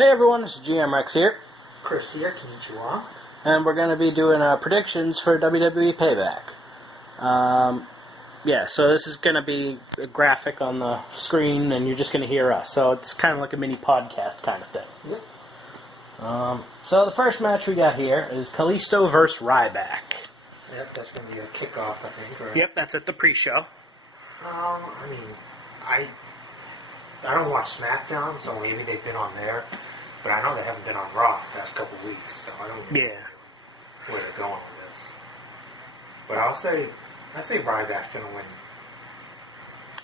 Hey everyone, it's GM Rex here, Chris here, konnichiwa. and we're going to be doing predictions for WWE Payback. So this is going to be a graphic on the screen, and you're just going to hear us. So it's kind of like a mini podcast kind of thing. Yep. So the first match we got here is Kalisto versus Ryback. Yep, that's going to be a kickoff, I think, right? Yep, that's at the pre-show. I don't watch SmackDown, so maybe they've been on there. But I know they haven't been on Raw the past couple weeks, so I don't know where they're going with this. But I say Ryback's going to win.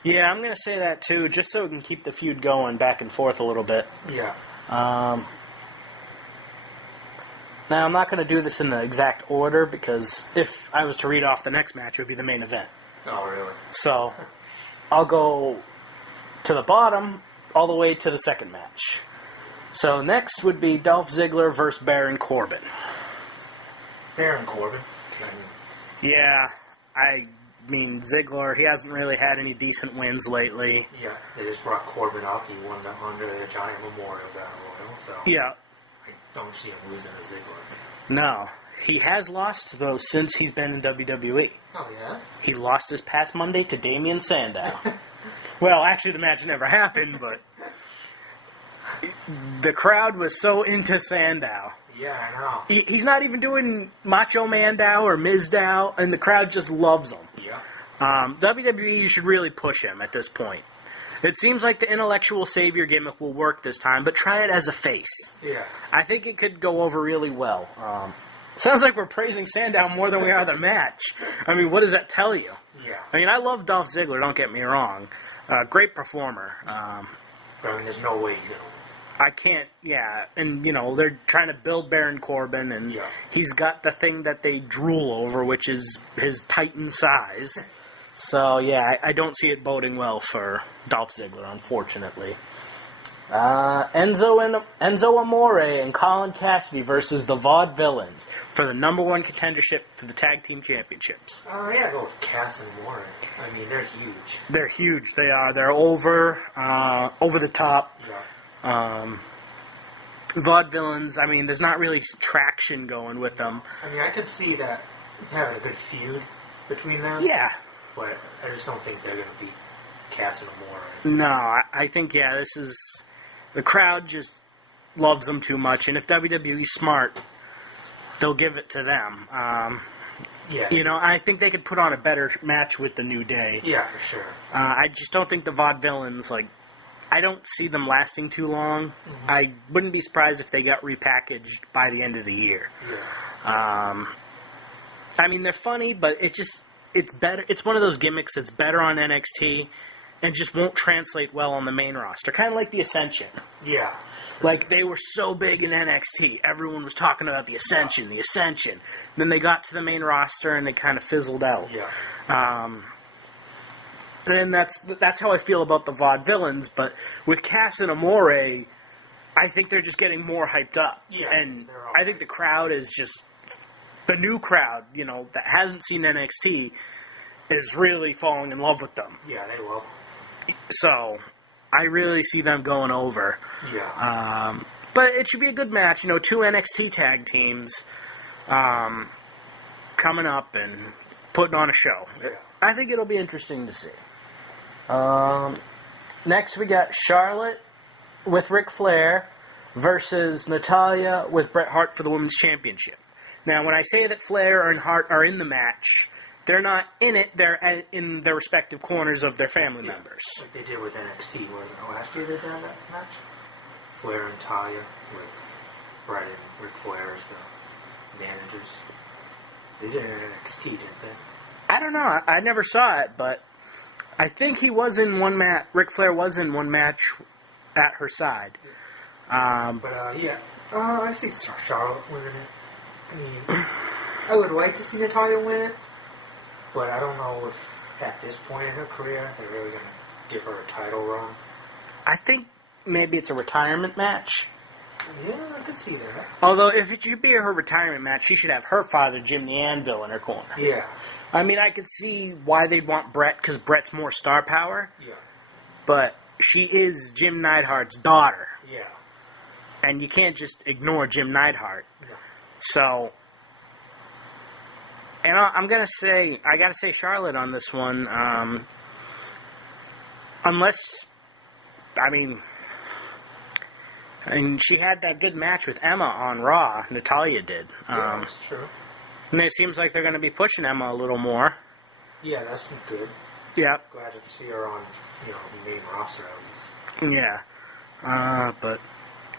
Yeah, I'm going to say that too, just so we can keep the feud going back and forth a little bit. Yeah. Now, I'm not going to do this in the exact order, because if I was to read off the next match, it would be the main event. Oh, really? So, I'll go to the bottom, all the way to the second match. So, next would be Dolph Ziggler versus Baron Corbin. Baron Corbin? Yeah, I mean, Ziggler, he hasn't really had any decent wins lately. Yeah, they just brought Corbin up. He won under the Giant Memorial Battle Royal, so Yeah. I don't see him losing to Ziggler. No. He has lost, though, since he's been in WWE. Oh, yes? He lost this past Monday to Damian Sandow. Well, actually, the match never happened, but the crowd was so into Sandow. Yeah, I know. He's not even doing Macho Man Dow or Miz Dow, and the crowd just loves him. Yeah. WWE should really push him at this point. It seems like the intellectual savior gimmick will work this time, but try it as a face. Yeah. I think it could go over really well. Sounds like we're praising Sandow more than we are the match. I mean, what does that tell you? Yeah. I mean, I love Dolph Ziggler, don't get me wrong. Great performer. But I mean, there's no way he's going to win. I can't, and, they're trying to build Baron Corbin, and he's got the thing that they drool over, which is his Titan size. So, I don't see it boding well for Dolph Ziggler, unfortunately. Enzo Amore and Colin Cassidy versus the Vaudevillains for the number one contendership for the Tag Team Championships. Yeah, go with Cass and Warren. I mean, they're huge. They're huge. They are. They're over the top. Yeah. Vaudevillains, I mean, there's not really traction going with them. I mean, I could see that having a good feud between them. Yeah. But I just don't think they're going to beat Cass and Amore. No, I think, this is... The crowd just loves them too much, and if WWE's smart, they'll give it to them. I think they could put on a better match with the New Day. Yeah, for sure. I just don't think the Vaudevillains, I don't see them lasting too long. Mm-hmm. I wouldn't be surprised if they got repackaged by the end of the year. Yeah. I mean, they're funny, but it's better. It's one of those gimmicks that's better on NXT and just won't translate well on the main roster. Kind of like the Ascension. Yeah. They were so big in NXT. Everyone was talking about the Ascension, the Ascension. Then they got to the main roster and they kind of fizzled out. Yeah. And that's how I feel about the Vaudevillains, but with Cass and Amore, I think they're just getting more hyped up. Yeah, and I think the crowd is just, the new crowd, that hasn't seen NXT, is really falling in love with them. Yeah, they will. So, I really see them going over. Yeah. But it should be a good match, two NXT tag teams coming up and putting on a show. Yeah. I think it'll be interesting to see. Next, we got Charlotte with Ric Flair versus Natalya with Bret Hart for the Women's Championship. Now, when I say that Flair and Hart are in the match, they're not in it. They're in their respective corners of their family members. Like they did with NXT, wasn't it? Last year they did that match? Flair and Talia with Bret and Ric Flair as the managers. They did it in NXT, didn't they? I don't know. I never saw it, but I think he was in one match. Ric Flair was in one match at her side. I see Charlotte winning it. I mean, I would like to see Natalya win it, but I don't know if at this point in her career they're really going to give her a title run. I think maybe it's a retirement match. Yeah, I could see that. Although, if it should be her retirement match, she should have her father, Jim the Anvil, in her corner. Yeah. I mean, I could see why they'd want Bret, because Bret's more star power. Yeah. But she is Jim Neidhart's daughter. Yeah. And you can't just ignore Jim Neidhart. No. So, and I got to say Charlotte on this one. Unless, I mean, she had that good match with Emma on Raw. Natalya did. Yeah, that's true. And it seems like they're going to be pushing Emma a little more. Yeah, that's good. Yeah. Glad to see her on, the main roster at least. Yeah. But,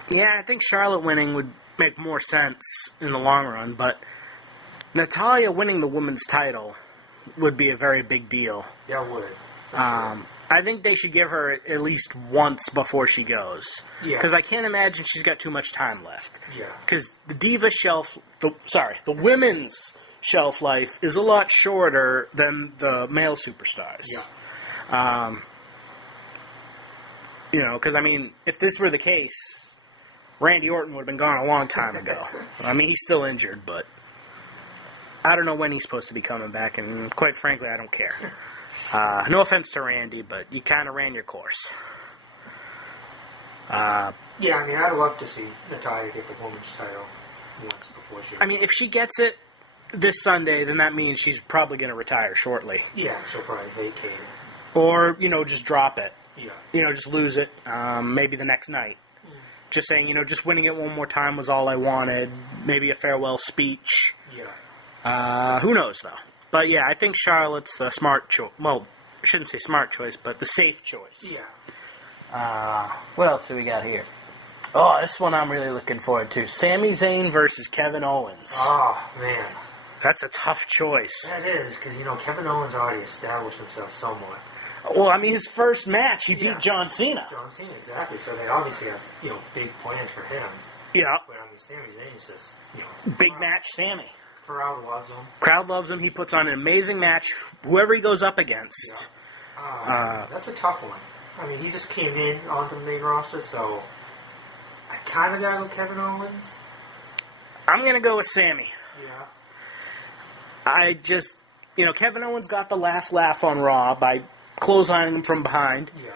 yeah, I think Charlotte winning would make more sense in the long run. But Natalya winning the women's title would be a very big deal. Yeah, it would. Sure. I think they should give her at least once before she goes. Yeah. Because I can't imagine she's got too much time left. Yeah. Because the women's shelf life is a lot shorter than the male superstars. Yeah. Because, if this were the case, Randy Orton would have been gone a long time ago. He's still injured, but I don't know when he's supposed to be coming back, and quite frankly, I don't care. No offense to Randy, but you kind of ran your course. Yeah, I'd love to see Natalya get the women's title once before she... if she gets it this Sunday, then that means she's probably going to retire shortly. Yeah, she'll probably vacate it. Or, just drop it. Yeah. Just lose it, maybe the next night. Just saying, just winning it one more time was all I wanted. Maybe a farewell speech. Yeah. Who knows, though. But, yeah, I think Charlotte's the smart choice. Well, I shouldn't say smart choice, but the safe choice. Yeah. What else do we got here? Oh, this one I'm really looking forward to. Sami Zayn versus Kevin Owens. Oh, man. That's a tough choice. That is, because, Kevin Owens already established himself somewhat. Well, his first match, he beat John Cena. John Cena, exactly. So they obviously have, big plans for him. Yeah. But, Sami Zayn is just, Big match, Sami. Crowd loves him. Crowd loves him. He puts on an amazing match, whoever he goes up against. Yeah. That's a tough one. He just came in onto the main roster, so I kind of got to go Kevin Owens. I'm going to go with Sami. Yeah. I just, Kevin Owens got the last laugh on Raw by clotheslining him from behind. Yeah.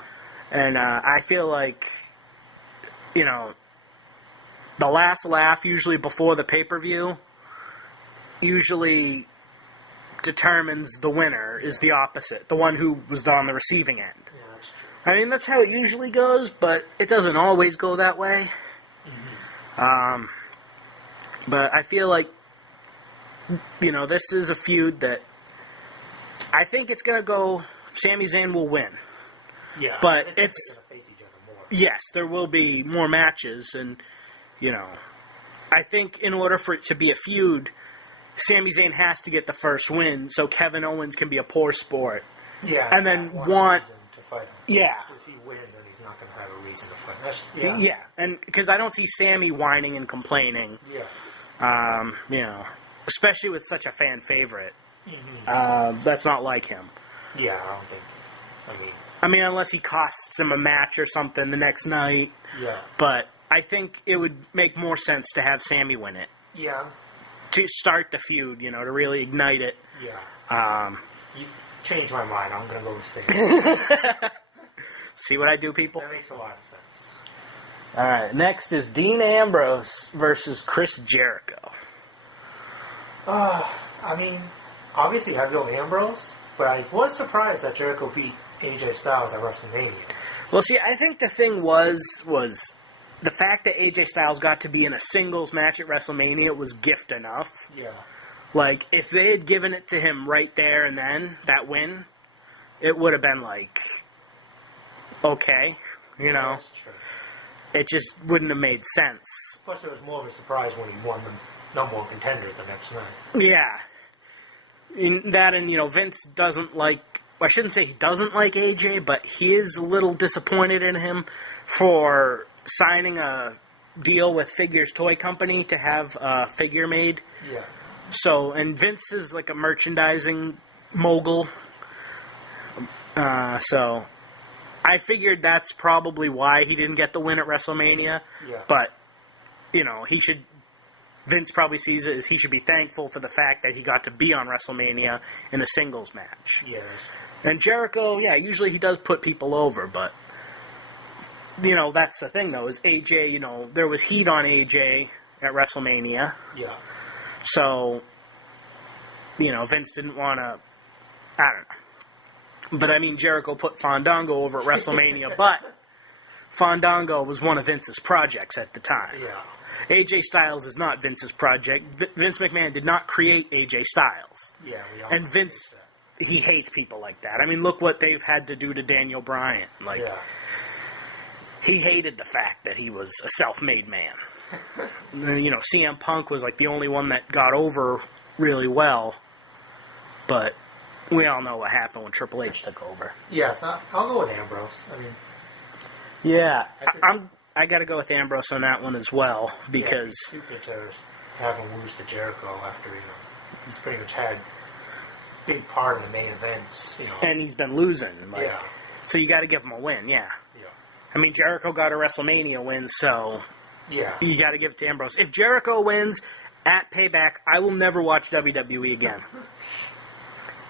And I feel like, the last laugh, usually before the pay-per-view, usually determines the winner is the opposite, the one who was on the receiving end. Yeah, that's true. That's how it usually goes, but it doesn't always go that way. Mm-hmm. But I feel like, this is a feud that I think it's going to go, Sami Zayn will win. Yeah, but they're it's, going to face each other more. Yes, there will be more matches, and, I think in order for it to be a feud, Sami Zayn has to get the first win so Kevin Owens can be a poor sport. Yeah. And then want to fight him. Yeah. If he wins, then he's not going to have a reason to fight. Yeah. And because I don't see Sami whining and complaining. Yeah. Especially with such a fan favorite. Mm-hmm. That's not like him. Yeah, I don't think. Unless he costs him a match or something the next night. Yeah. But I think it would make more sense to have Sami win it. Yeah. To start the feud, to really ignite it. Yeah. You've changed my mind. I'm going to go with Sami. See what I do, people? That makes a lot of sense. Alright, next is Dean Ambrose versus Chris Jericho. Obviously I go Ambrose, but I was surprised that Jericho beat AJ Styles at WrestleMania. Well, see, I think the thing was the fact that AJ Styles got to be in a singles match at WrestleMania was gift enough. Yeah. Like, if they had given it to him right there and then, that win, it would have been like, okay, That's true. It just wouldn't have made sense. Plus, it was more of a surprise when he won the number one contender the next night. Yeah. Vince doesn't like, I shouldn't say he doesn't like AJ, but he is a little disappointed in him for signing a deal with Figures Toy Company to have a figure made. Yeah. So, and Vince is like a merchandising mogul. So, I figured that's probably why he didn't get the win at WrestleMania. Yeah. But, Vince probably sees it as he should be thankful for the fact that he got to be on WrestleMania in a singles match. Yes. And Jericho, usually he does put people over, but you know, that's the thing, though, is AJ, you know, there was heat on AJ at WrestleMania. Yeah. So, you know, Vince didn't want to, I don't know. But, I mean, Jericho put Fandango over at WrestleMania, but Fandango was one of Vince's projects at the time. Yeah. AJ Styles is not Vince's project. Vince McMahon did not create AJ Styles. Yeah, we all And Vince, he hates people like that. I mean, look what they've had to do to Daniel Bryan. Like, he hated the fact that he was a self-made man. You know, CM Punk was like the only one that got over really well, but we all know what happened when Triple H took over. Yes, I'll go with Ambrose. I mean, yeah, I got to go with Ambrose on that one as well because it's stupid to have him lose to Jericho after he's pretty much had a big part in the main events. And he's been losing. Like, yeah. So you got to give him a win. Yeah. Yeah. I mean, Jericho got a WrestleMania win, so yeah, you got to give it to Ambrose. If Jericho wins at Payback, I will never watch WWE again.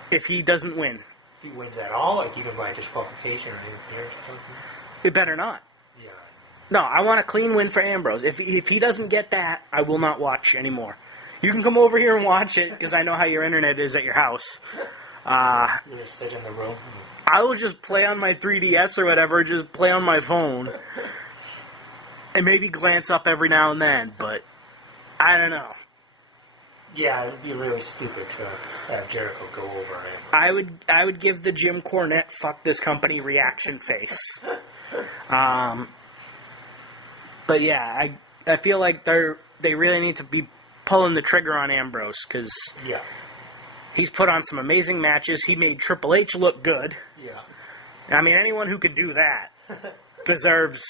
If he doesn't win. If he wins at all, like even by disqualification or interference or something. It better not. Yeah. No, I want a clean win for Ambrose. If he doesn't get that, I will not watch anymore. You can come over here and watch it, because I know how your internet is at your house. You just sit in the room. I will just play on my 3DS or whatever, just play on my phone. And maybe glance up every now and then, but I don't know. Yeah, it'd be really stupid to have Jericho go over Ambrose. I would give the Jim Cornette fuck this company reaction face. But yeah, I feel like they really need to be pulling the trigger on Ambrose because he's put on some amazing matches. He made Triple H look good. Yeah. I mean, anyone who could do that deserves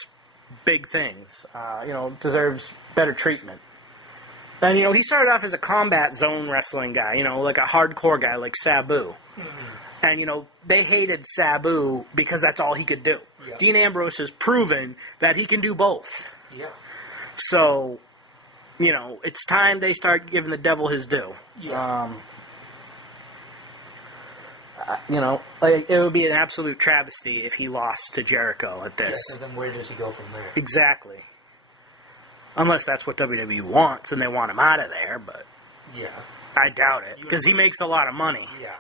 big things. Deserves better treatment. And, he started off as a combat zone wrestling guy, like a hardcore guy like Sabu. Mm-hmm. And, they hated Sabu because that's all he could do. Yeah. Dean Ambrose has proven that he can do both. Yeah. So, it's time they start giving the devil his due. Yeah. It would be an absolute travesty if he lost to Jericho at this. Yeah, then where does he go from there? Exactly. Unless that's what WWE wants and they want him out of there, but I doubt it because he makes a lot of money. Yeah.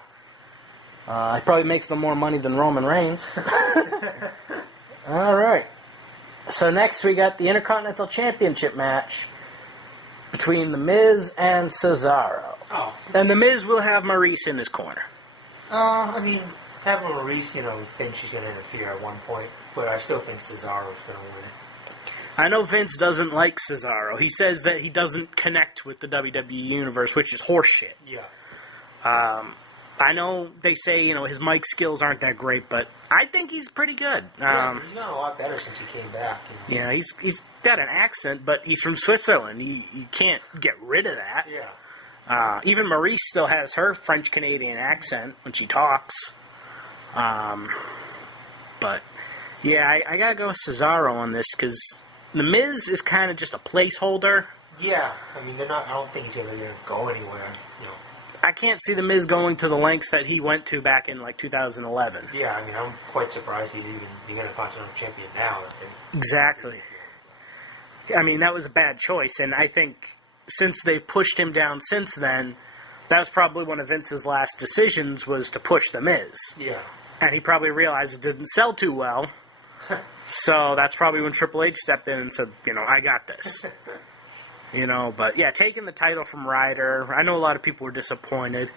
He probably makes them more money than Roman Reigns. All right. So next we got the Intercontinental Championship match between The Miz and Cesaro. Oh. And The Miz will have Maurice in his corner. Having Maurice, we think she's going to interfere at one point, but I still think Cesaro's going to win. I know Vince doesn't like Cesaro. He says that he doesn't connect with the WWE Universe, which is horseshit. Yeah. I know they say, his mic skills aren't that great, but I think he's pretty good. He's gotten a lot better since he came back. Yeah, he's got an accent, but he's from Switzerland. You can't get rid of that. Yeah. Even Maurice still has her French-Canadian accent when she talks. But, yeah, I gotta go with Cesaro on this, because The Miz is kind of just a placeholder. Yeah, I don't think he's ever going to go anywhere, I can't see The Miz going to the lengths that he went to back in, 2011. Yeah, I'm quite surprised he's even the Intercontinental Champion now. Exactly. That was a bad choice, and I think since they've pushed him down since then, that was probably one of Vince's last decisions was to push The Miz. Yeah. And he probably realized it didn't sell too well, so that's probably when Triple H stepped in and said, I got this. But yeah, taking the title from Ryder, I know a lot of people were disappointed.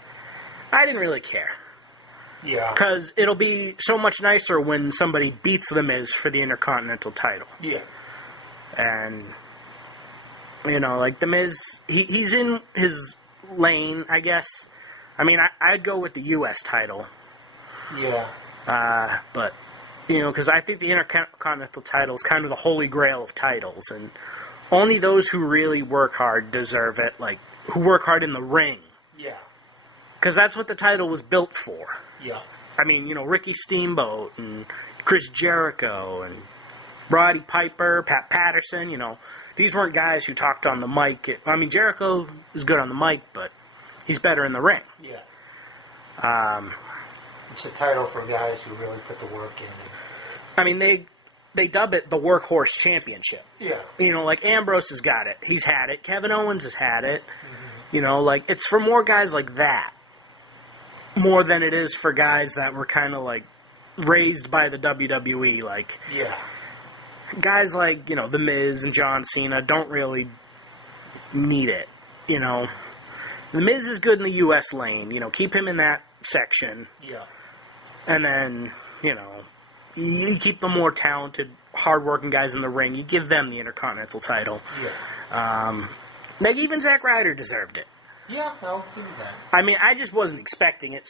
I didn't really care. Yeah. Because it'll be so much nicer when somebody beats The Miz for the Intercontinental title. Yeah. And, The Miz, he's in his lane, I guess. I'd go with the U.S. title. Yeah. But, because I think the Intercontinental title is kind of the holy grail of titles, and only those who really work hard deserve it, who work hard in the ring. Yeah. Because that's what the title was built for. Yeah. Ricky Steamboat and Chris Jericho and Roddy Piper, Pat Patterson, these weren't guys who talked on the mic. Jericho is good on the mic, but he's better in the ring. Yeah. It's a title for guys who really put the work in. they dub it the Workhorse Championship. Yeah. You know, like Ambrose has got it. He's had it. Kevin Owens has had it. You know, like, it's for more guys like that. More than it is for guys that were kind of, like, raised by the WWE. Like, Yeah. guys like, you know, The Miz and John Cena don't really need it, you know. The Miz is good in the U.S. lane. You know, keep him in that section. Yeah. And then, you know, you keep the more talented, hard-working guys in the ring. You give them the Intercontinental title. Yeah. Like, even Zack Ryder deserved it. Yeah, I'll give you that. I mean, I just wasn't expecting it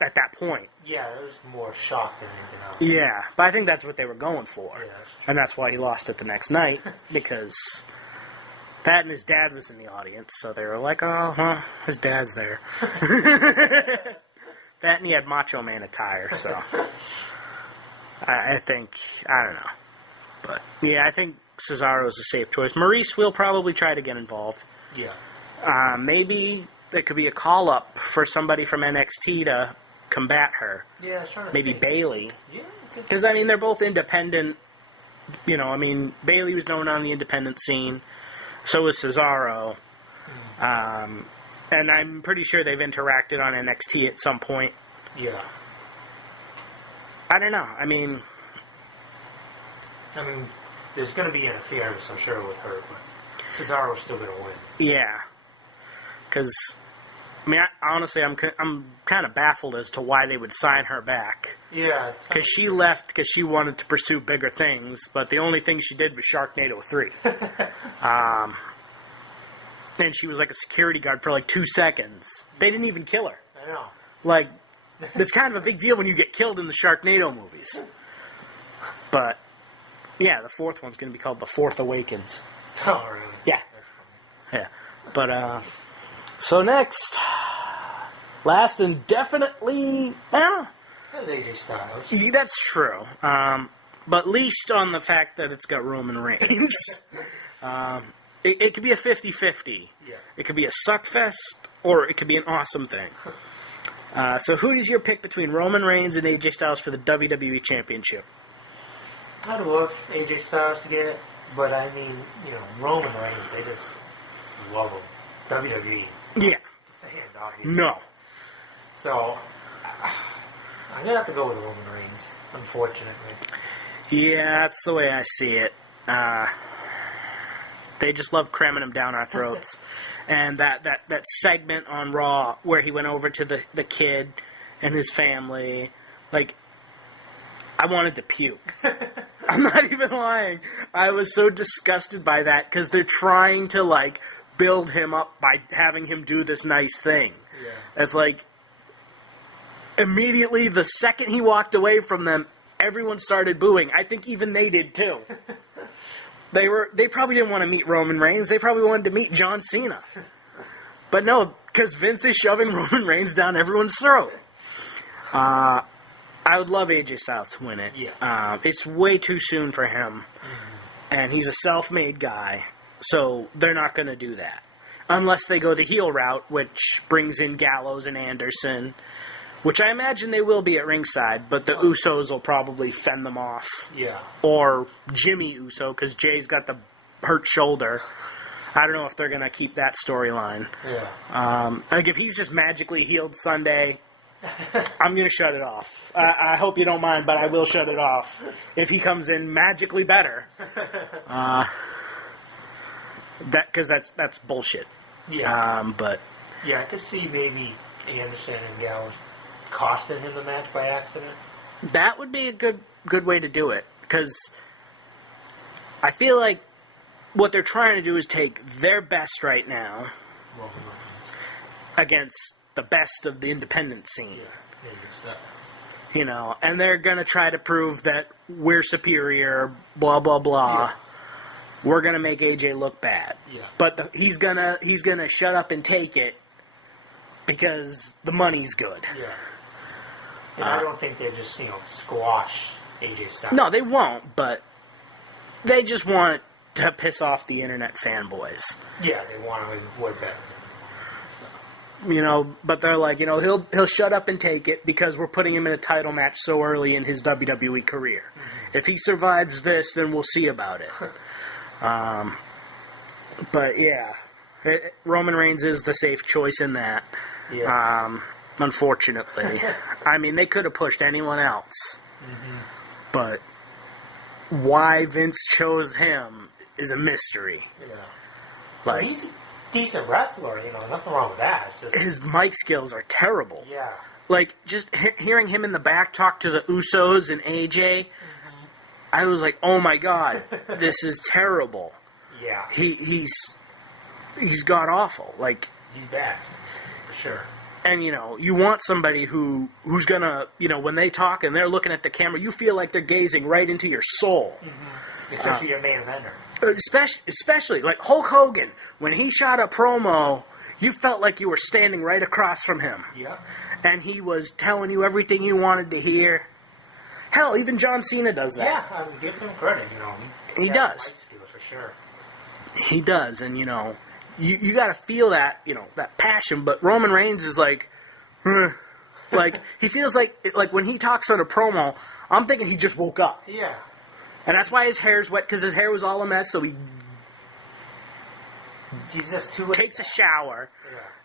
at that point. Yeah, it was more shock than anything else. Yeah, but I think that's what they were going for. Yeah, that's true. And that's why he lost it the next night, because that and his dad was in the audience, so they were like, oh, well, his dad's there. That and he had Macho Man attire, so I think, I don't know. But, yeah, I think Cesaro's a safe choice. Maurice will probably try to get involved. Yeah. Maybe there could be a call-up for somebody from NXT to combat her. Yeah, I was trying to Maybe think. Bayley. Yeah. Because, I mean, they're both independent. You know, I mean, Bayley was known on the independent scene. So was Cesaro. And I'm pretty sure they've interacted on NXT at some point. Yeah. I don't know. I mean, there's going to be interference, I'm sure, with her, but Cesaro's still going to win. yeah. Because, I mean, honestly, I'm kind of baffled as to why they would sign her back. Yeah. Because she left because she wanted to pursue bigger things, but the only thing she did was Sharknado 3. And she was like a security guard for like 2 seconds. They didn't even kill her. I know. Like, it's kind of a big deal when you get killed in the Sharknado movies. But, yeah, the fourth one's going to be called The Fourth Awakens. Oh, really? Yeah. Yeah. But, so next, last and definitely, well, That's AJ Styles. that's true. But least on the fact that it's got Roman Reigns. It could be a 50-50. Yeah. It could be a suckfest, or it could be an awesome thing. So who is your pick between Roman Reigns and AJ Styles for the WWE Championship? I'd love AJ Styles to get it, but I mean, you know, Roman Reigns, they just love him. WWE. Yeah. Fans, obviously. No. So, I'm going to have to go with Roman Reigns, unfortunately. Yeah, that's the way I see it. They just love cramming him down our throats. And that segment on Raw where he went over to the kid and his family, like, I wanted to puke. I'm not even lying. I was so disgusted by that because they're trying to, like, build him up by having him do this nice thing. Yeah. It's like, immediately, the second he walked away from them, everyone started booing. I think even they did, too. They probably didn't want to meet Roman Reigns. They probably wanted to meet John Cena. But no, because Vince is shoving Roman Reigns down everyone's throat. I would love AJ Styles to win it. Yeah. It's way too soon for him. And he's a self-made guy. So they're not going to do that. Unless they go the heel route, which brings in Gallows and Anderson. Which I imagine they will be at ringside, but the Usos will probably fend them off. Yeah. Or Jimmy Uso, because Jay's got the hurt shoulder. I don't know if they're going to keep that storyline. Yeah. Like, if he's just magically healed Sunday, I'm going to shut it off. I hope you don't mind, but I will shut it off. If he comes in magically better. Because that's bullshit. Yeah. But Yeah, I could see maybe Anderson and Gallows costing him the match by accident. that would be a good way to do it. Because I feel like what they're trying to do is take their best right now Roman Reigns. against the best of the independent scene. Yeah. AJ Styles. You know, and they're going to try to prove that we're superior, blah, blah, blah. Yeah. We're going to make AJ look bad. Yeah. But he's gonna shut up and take it because the money's good. Yeah. And I don't think they just, squash AJ Styles. No, they won't, but they just want to piss off the internet fanboys. Yeah, they want to avoid that. So. But they're like, he'll shut up and take it because we're putting him in a title match so early in his WWE career. If he survives this, then we'll see about it. But yeah, Roman Reigns is the safe choice in that. Yeah. Unfortunately, I mean, they could have pushed anyone else, but why Vince chose him is a mystery. Yeah. Like, he's a decent wrestler, nothing wrong with that. It's just his mic skills are terrible. Yeah. Like, just hearing him in the back talk to the Usos and AJ, I was like, oh my god, this is terrible. Yeah. He's god awful. Like, he's bad, for sure. And, you want somebody who's going to, when they talk and they're looking at the camera, you feel like they're gazing right into your soul. Especially your main eventer. Especially, like Hulk Hogan, when he shot a promo, you felt like you were standing right across from him. Yeah. And he was telling you everything you wanted to hear. Hell, even John Cena does that. Yeah, I would give him credit, He does. Skills, for sure. He does, and, you got to feel that, that passion. But Roman Reigns is like, like, he feels like when he talks on a promo, I'm thinking he just woke up. Yeah. And that's why his hair's wet, because his hair was all a mess, so he just takes a shower.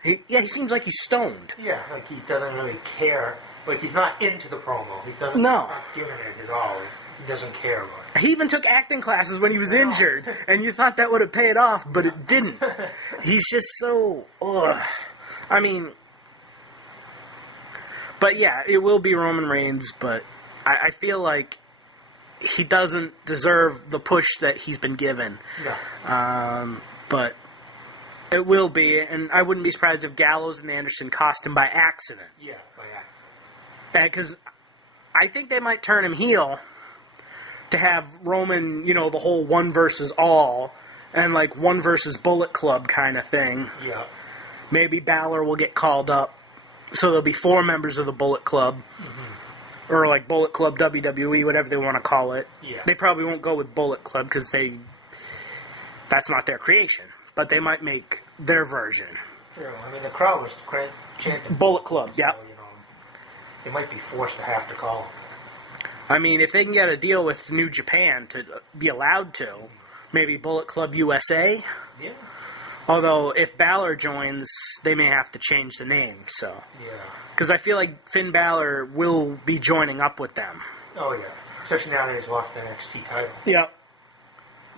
Yeah. He seems like he's stoned. Yeah, like he doesn't really care. Like, he's not into the promo. He's not giving it at all. He doesn't care about it. He even took acting classes when he was injured, and you thought that would have paid off, but it didn't. He's just so... I mean... But yeah, it will be Roman Reigns, but I feel like he doesn't deserve the push that he's been given. No. But it will be, and I wouldn't be surprised if Gallows and Anderson cost him by accident. Yeah, by accident. Because I think they might turn him heel to have Roman, the whole one versus all, and like one versus Bullet Club kind of thing. Yeah. Maybe Balor will get called up, so there'll be 4 members of the Bullet Club. Or like Bullet Club WWE, whatever they want to call it. Yeah. They probably won't go with Bullet Club because that's not their creation. But they might make their version. True. I mean, the crowd was chanting Bullet Club, yeah. So, they might be forced to have to call him. I mean, if they can get a deal with New Japan to be allowed to, maybe Bullet Club USA. Yeah. Although, if Balor joins, they may have to change the name, so. Yeah. Because I feel like Finn Balor will be joining up with them. Oh, yeah. Especially now that he's lost the NXT title. Yep.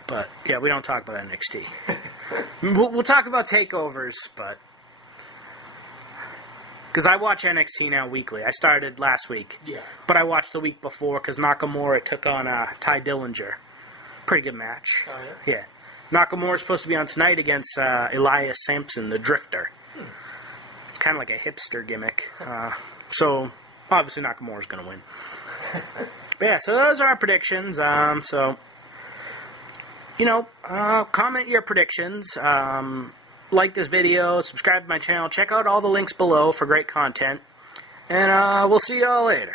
But, yeah, we don't talk about NXT. We'll talk about takeovers, but... Because I watch NXT now weekly. I started last week. Yeah. But I watched the week before because Nakamura took on Ty Dillinger. Pretty good match. Oh, yeah? Yeah. Nakamura's supposed to be on tonight against Elias Sampson, the Drifter. It's kind of like a hipster gimmick. So, obviously Nakamura's going to win. But yeah, so those are our predictions. Comment your predictions. Like this video, subscribe to my channel, check out all the links below for great content, and we'll see y'all later.